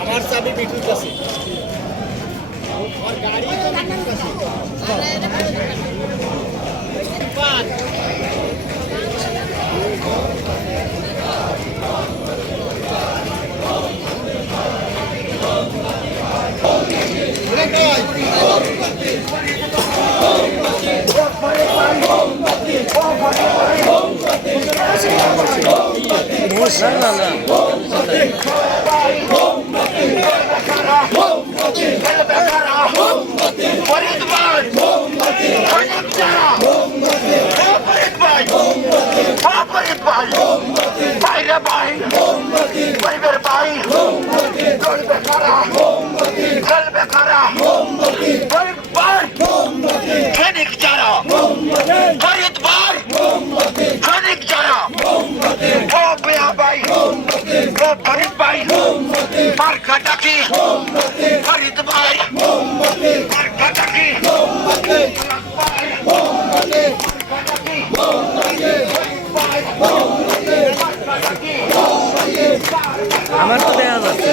আমার চাবি বিটুর কাছে গাড়ি তো বাইরে ভাই পরিবার ভাই চলবে কারা গরিব ভাই মার্কা ডাকি গরিব ভাই মার্কা ডাকি আমার তো দেখা যাচ্ছে